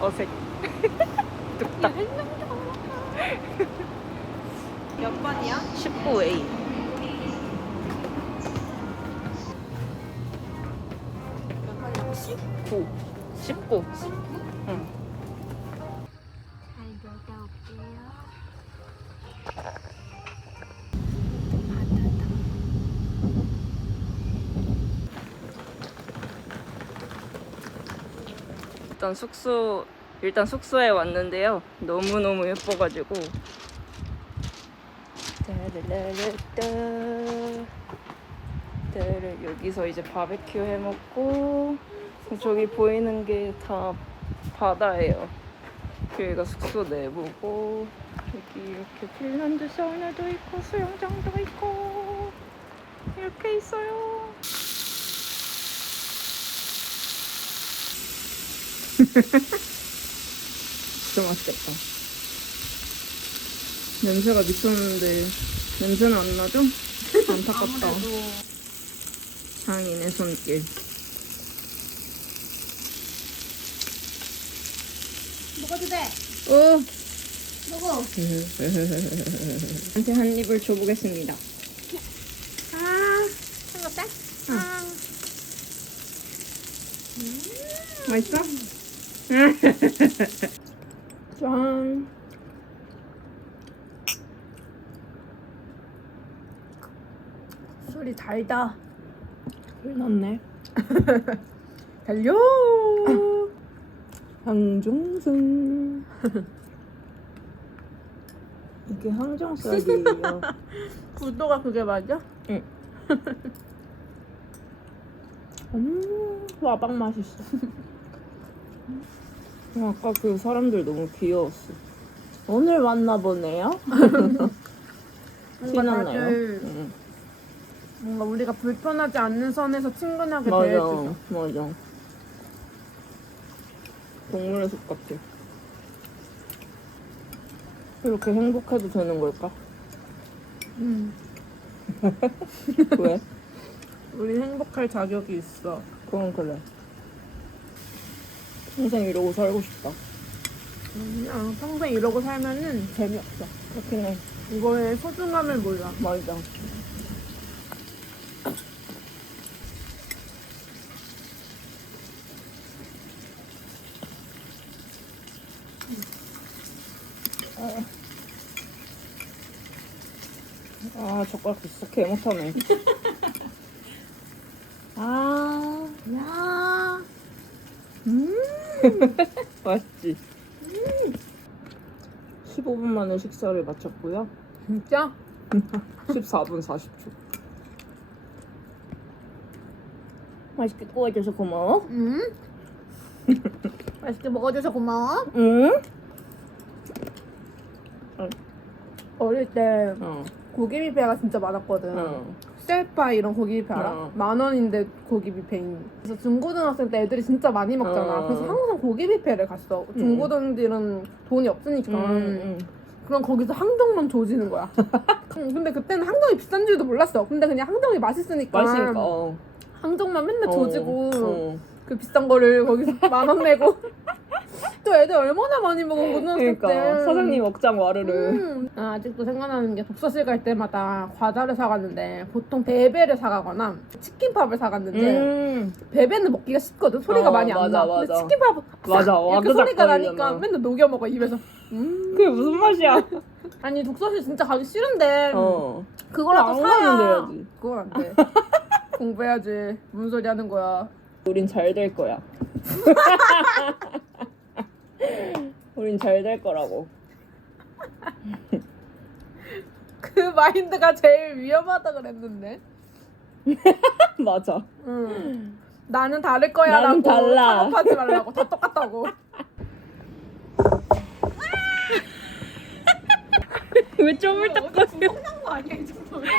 어색. 뚝딱. 몇 번이야? 19A. 몇 번이야? 10? 9. 19. 19? 응. 일단 숙소 일단 숙소에 왔는데요. 너무 너무 예뻐가지고. 여기서 이제 바베큐 해 먹고 저기 보이는 게 다 바다예요. 여기가 숙소 내부고 여기 이렇게 핀란드 사우나도 있고 수영장도 있고 이렇게 있어요. 진짜 맛있겠다. 냄새가 미쳤는데 냄새는 안 나죠? 안타깝다. 장인의 손길. 먹어도 돼. 오! 먹어. 한테 한 입을 줘보겠습니다. 아? 응. 아. 맛있어? 짠. 소리 달다. 물 났네. 달려. 항정승. 이게 항정살이에요. 구도가 그게 맞아? 응. 음, 와박 맛있어. 아까 그 사람들 너무 귀여웠어. 오늘 왔나 보네요. 뭔가 티났나요? 다들 응. 뭔가 우리가 불편하지 않는 선에서 친근하게 맞아, 대해주죠. 맞아. 동물의 숲 같아. 이렇게 행복해도 되는 걸까? 음. 왜? 우리 행복할 자격이 있어. 그건 그래. 평생 이러고 살고 싶다. 그냥 평생 이러고 살면은 재미없어. 그렇긴 해. 이거의 소중함을 몰라. 맞아. 아, 젓가락 진짜 개 못하네. 아, 야. 음, 맛있지? 15분 만에 식사를 마쳤고요. 진짜? 14분 40초. 맛있게 구워줘서 고마워. 응? 맛있게 먹어줘서 고마워. 응? 어릴 때 어. 고기 뷔페가 진짜 많았거든. 어. 셀파 이런 고기 뷔페 알아? 어. 만 원인데 고기 뷔페인. 그래서 중고등학생 때 애들이 진짜 많이 먹잖아. 어. 그래서 항상 고기 뷔페를 갔어. 중고등들은 돈이 없으니까. 음, 그럼 거기서 항정만 조지는 거야. 응, 근데 그때는 항정이 비싼 줄도 몰랐어. 근데 그냥 항정이 맛있으니까. 맛있으니까. 어. 항정만 맨날 어. 조지고 어. 그 비싼 거를 거기서 만 원 내고. 또 애들 얼마나 많이 먹어 고등학생 그러니까 때. 사장님 억장 와르르. 음. 아, 아직도 생각나는 게 독서실 갈 때마다 과자를 사갔는데 보통 베베를 사가거나 치킨팝을 사갔는데 음. 베베는 먹기가 쉽거든 소리가 어, 많이 안 맞아, 나. 맞아. 근데 치킨팝 맞아, 이렇게 와그작 소리가 거리잖아. 나니까 맨날 녹여 먹어 입에서. 음. 그게 무슨 맛이야? 아니 독서실 진짜 가기 싫은데 어. 그거라도 안 사야. 가면 돼야지. 그건 안 돼. 공부해야지. 무슨 소리 하는 거야. 우린 잘 될 거야. 우린 잘 될 거라고. 그 마인드가 제일 위험하다 그랬는데. 맞아. 응. 나는 다를 거야라고 달라. 창업하지 말라고 다 똑같다고. 왜 쪼물딱거려? 끝난 거 아니야 이 정도면?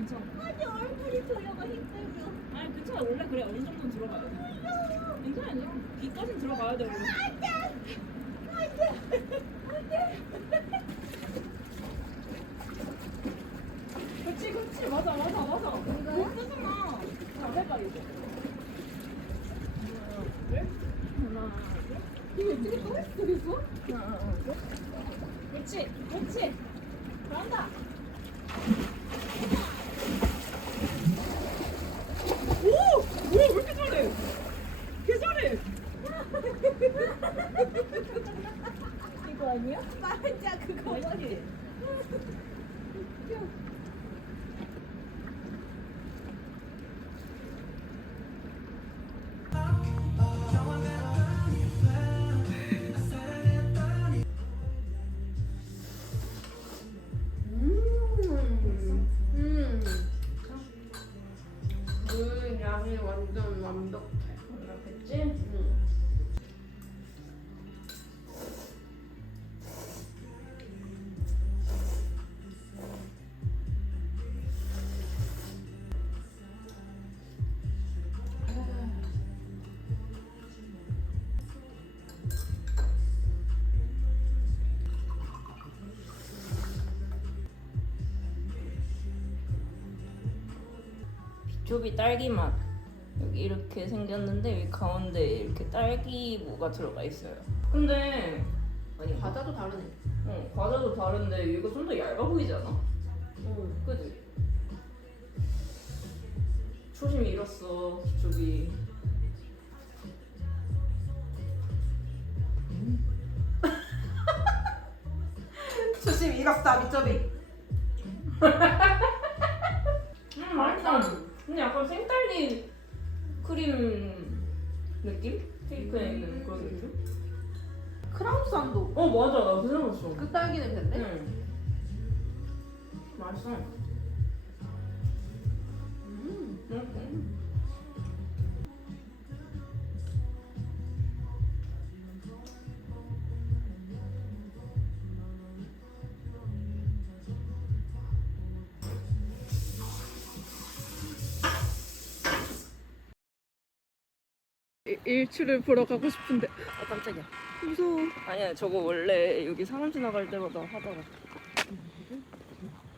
괜찮아. 아니 얼굴이 돌려가 힘들어. 아니 괜찮아. 원래 그래 어느 정도는 들어가야 돼. 괜찮아요. 뒤까지 들어가야 돼. 원래. 그렇지 그렇지 맞아 맞아 맞아. 못 쓰잖아. 잘해봐 이제. 그래? 하나 둘. 이거 어떻게 또 했어 그랬어? 하나. 그렇지 그렇지. 잘한다. 비초비 딸기 맛 여기 이렇게 생겼는데 여기 가운데 이렇게 딸기무가 들어가 있어요 근데 아니 과자도 다르네. 어, 과자도 다른데 이거 좀 더 얇아 보이지 않아? 어. 그지? 초심 잃었어 비초비 수심 잃었다 미쩌비. 음 맛있다 근데 약간 생딸기 크림 느낌? 케이크에 있는 그런 느낌? 크라운산도 어 맞아 나 그냥 먹었어 그 딸기 냄새인데? 응 맛있어 음. 응? 일출을 보러 가고 싶은데. 아 깜짝이야. 무서워. 아니야 저거 원래 여기 사람 지나갈 때마다 하더라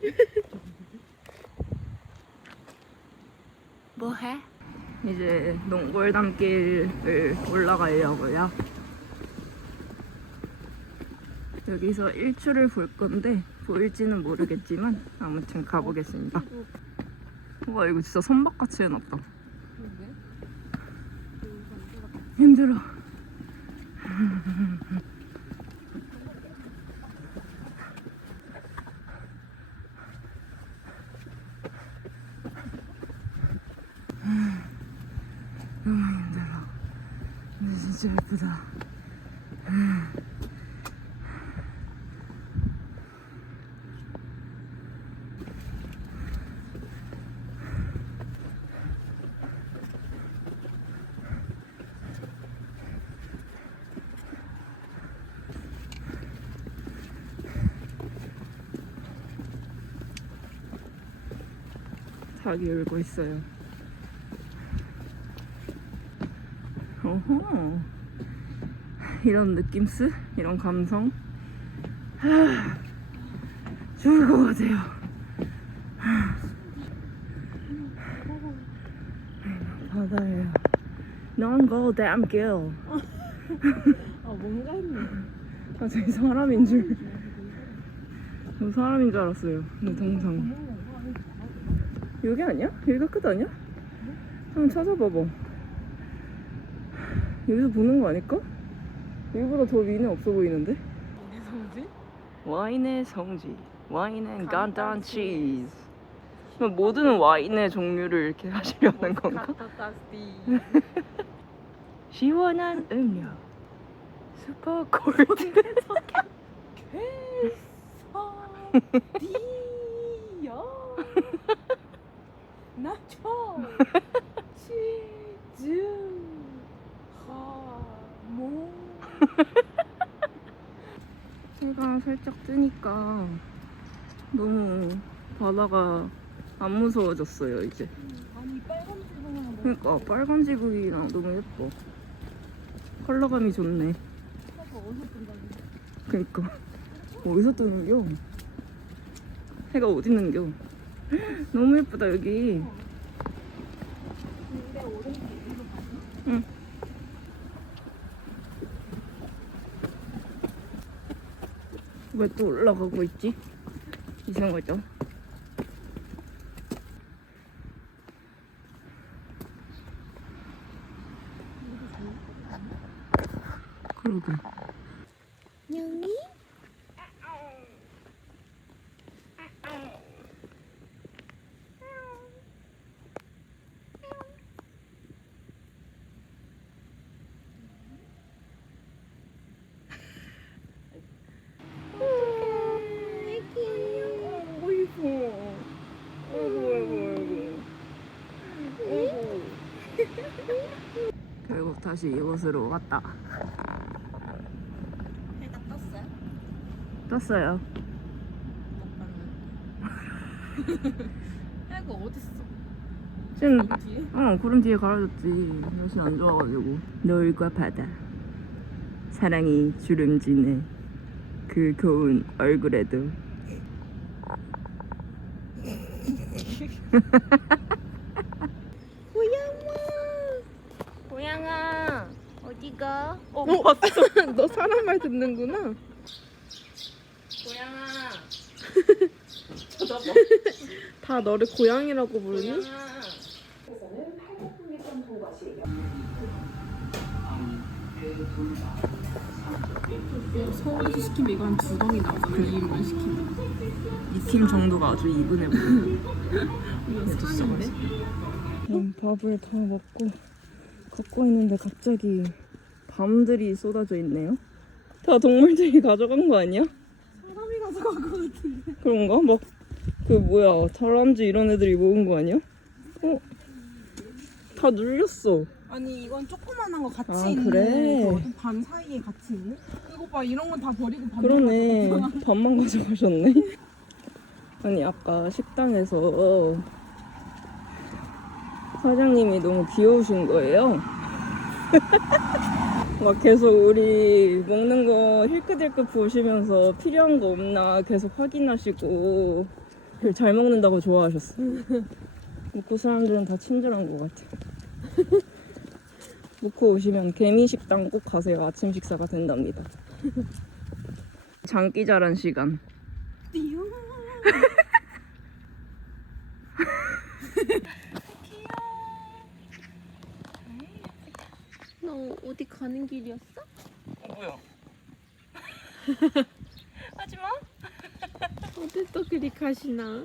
뭐해? 이제 농골담길을 올라가려고요. 여기서 일출을 볼 건데 보일지는 모르겠지만 아무튼 가보겠습니다. 와 이거 진짜 선박같이 해놨다 힘들어 너무 힘들어 근데 진짜 예쁘다 닭이 울고 있어요. 어허. 이런 느낌스? 이런 감성? 하, 죽을 것 같아요. 바다예요 Non go damn girl. 아 뭔가 했네. 아 저기 사람인 줄. 저 사람인 줄 알았어요. 근데 동상 여기 아니야? 여기가 끝 아니야? 한번 찾아봐봐 여기서 보는 거 아닐까? 여기보다 더 위는 없어 보이는데? 성지? 와인의 성지 와인은 간단 치즈 그럼 모든 와인의 종류를 이렇게 하시려는 건가? 시원한 음료 슈퍼 골드 디어 나초 치즈 하모 해가 살짝 뜨니까 너무 바다가 안 무서워졌어요 이제 아니 빨간 불 하나 그러니까 빨간 지붕이랑 너무 예뻐. 컬러감이 좋네. 그러니까 어디서 뜨는겨? 해가 어디 있는겨? 너무 예쁘다 여기. 응. 왜 또 올라가고 있지? 이상하죠? 그러게. 어이구. 어이구, 어이구, 어이구. 결국 다시 이곳으로 왔다. 해가 떴어요? 떴어요. 해가 어딨어? 지금 뒤에? 어 구름 뒤에 가라졌지. 날씨 안 좋아가지고. 노을과 바다. 사랑이 주름지네. 그 고운 얼굴에도. 고양아 어디가? 어, 봤어. 너 사람 말 듣는구나. 고양아. 쳐다봐. 다 너를 고양이라고 부르니? 서울에서 시키면 이거 한 두 덩이 나오잖아. 그 이름만 시키면. 이 팀 정도가 아주 이분해 보여. 이거 산인데? 음, 밥을 다 먹고 걷고 있는데 갑자기 밤들이 쏟아져 있네요. 다 동물들이 가져간 거 아니야? 사람이 가져간 거 같은데. 그런가? 막 그 뭐야 다람쥐 이런 애들이 모은 거 아니야? 어? 다 눌렸어. 아니 이건 조그만한 거 같이 아, 있는 그래? 그 어떤 반 사이에 같이 있는? 이거 봐 이런 건 다 버리고 반 그러네. 밥만 가져가셨네. 아니 아까 식당에서 사장님이 너무 귀여우신 거예요. 막 계속 우리 먹는 거 힐끗힐끗 보시면서 필요한 거 없나 계속 확인하시고 잘 먹는다고 좋아하셨어. 묵고 사람들은 다 친절한 것 같아. 묵고 오시면 개미 식당 꼭 가세요. 아침 식사가 된답니다. 장기 자란 시간. 너 어디 가는 길이었어? 뭐야? 하지 마. 어디 또 그리 가시나?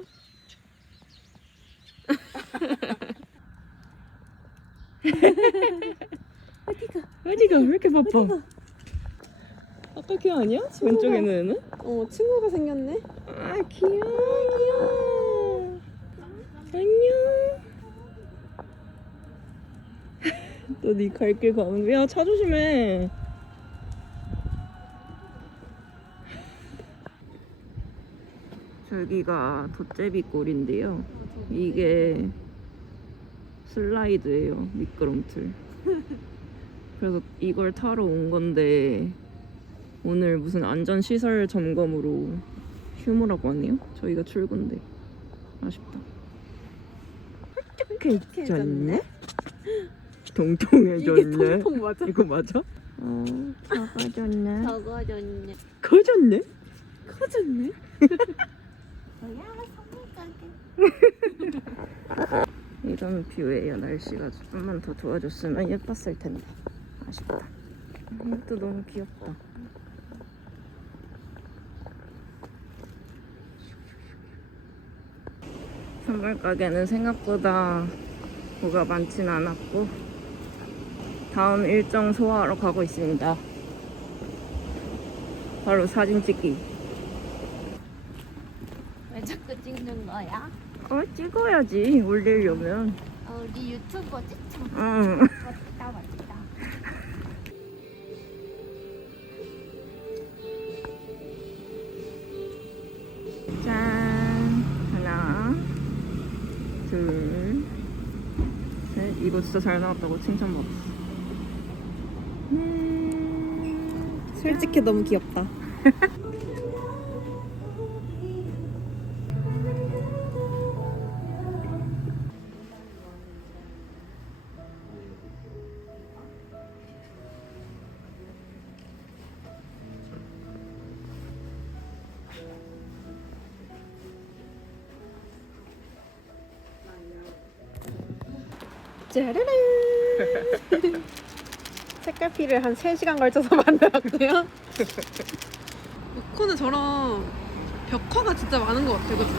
어디가 왜 이렇게 바빠? 아까 걔 아니야? 왼쪽에 있는 애는? 어 친구가 생겼네. 아 귀여워 귀여워. 안녕. 너네 갈 길 가는 거야? 차 조심해. 저기가 돗제비골인데요. 이게 슬라이드예요. 미끄럼틀. 그래서 이걸 타러 온 건데 오늘 무슨 안전 시설 점검으로 휴무라고 하네요. 저희가 출근데 아쉽다. 홀쭉해졌네. 통통해졌네. 이게 통통 맞아? 이거 맞아? 어, 작아졌네. 적어졌네. 커졌네. 커졌네. 이런 뷰예요. 날씨가 조금만 더 좋아졌으면 예뻤을 텐데 아쉽다. 이것도 너무 귀엽다. 선물 가게는 생각보다 뭐가 많진 않았고 다음 일정 소화하러 가고 있습니다. 바로 사진 찍기. 왜 자꾸 찍는 거야? 어 찍어야지 올리려면. 어, 우리 유튜버지? 참 응. 멋있다 멋있다 짠 하나, 둘, 셋. 이거 진짜 잘 나왔다고 칭찬받았어. 솔직히 너무 귀엽다. 짜라란 색깔피를 한 3시간 걸쳐서 만들었고요 우코는 저런 벽화가 진짜 많은 것 같아 그치?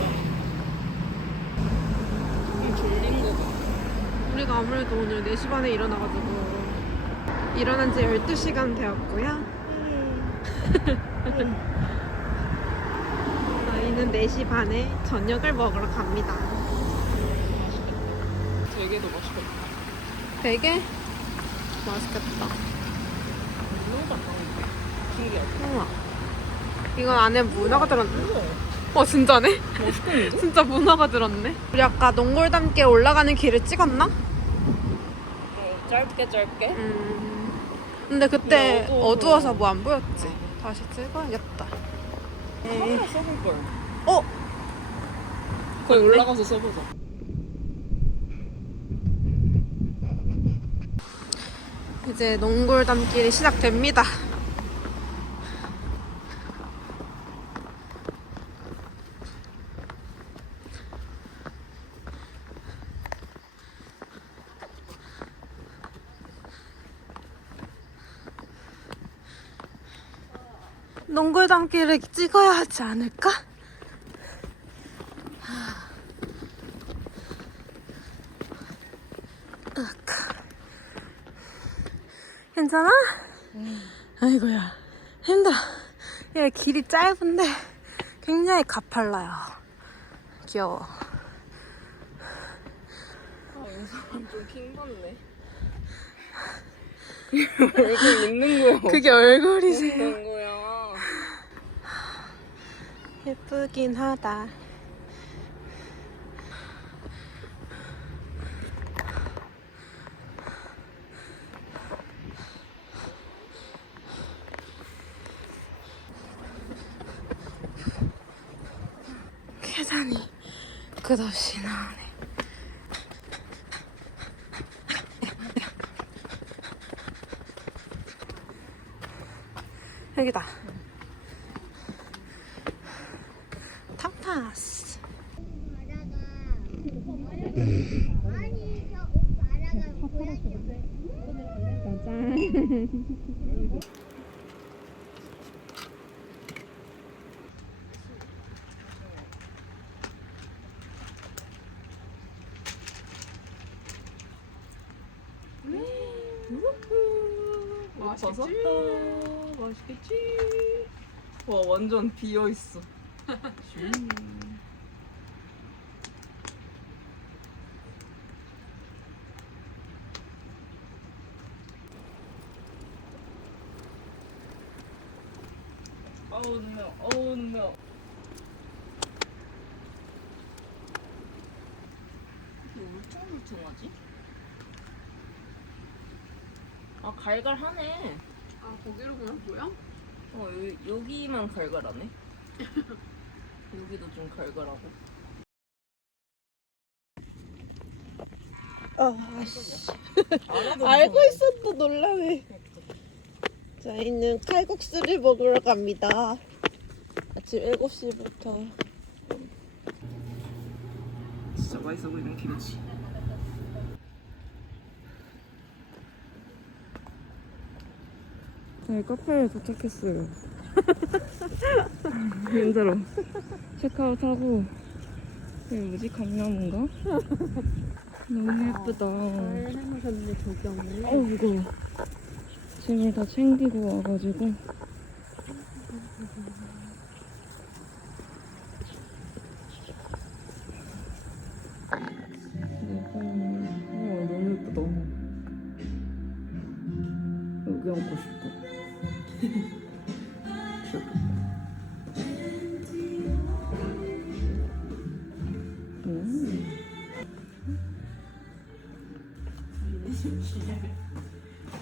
좀 졸린 거 봐. 우리가 아무래도 오늘 4시 반에 일어나가지고 일어난 지 12시간 되었고요 저희는 4시 반에 저녁을 먹으러 갑니다 되게 더 맛있겠다. 되게 맛있겠다. 우와 이건 안에 문어가 들었네 어 진짜네? 진짜 문어가 들었네. 우리 아까 농골담길 올라가는 길을 찍었나? 어, 짧게 짧게. 음. 근데 그때 근데 어두워서. 어두워서 뭐 안 보였지. 다시 찍어야겠다. 카메라 써볼 걸. 어? 거기. 올라가서 써보자. 이제 농골담길이 시작됩니다. 농골담길을 찍어야 하지 않을까? 으악. 괜찮아? 아이고야 힘들어 얘 길이 짧은데 굉장히 가팔라요 귀여워 아, 이 사람 좀 킹받네. 얼굴 있는 거야. 그게 얼굴이세요 있는 거야. 예쁘긴 하다 계단이 끝없이 나오네. 여기다. 탑파스. 아니 저 오빠라가 고양이 맛있겠지? 맛있겠지? 와 완전 비어 있어. 어우 눈매, 어우 눈매. 이게 울퉁불퉁하지? 아 갈갈하네. 아 거기로 그냥 보여? 어 여기, 여기만 갈갈하네. 여기도 좀 갈갈하고. 알아도 알고. 있었도 놀라네 저희는 칼국수를 먹으러 갑니다 아침 7시부터 진짜 맛있어 보이는 김치. 네, 카페에 도착했어요. 힘들어. 체크아웃 하고 여기 뭐지? 강남인가? 너무 예쁘다. 해놓으셨네 조경을 어우 무거워. 짐을 다 챙기고 와가지고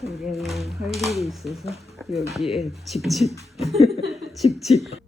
우리는 할 일이 있어서 여기에 직직 직직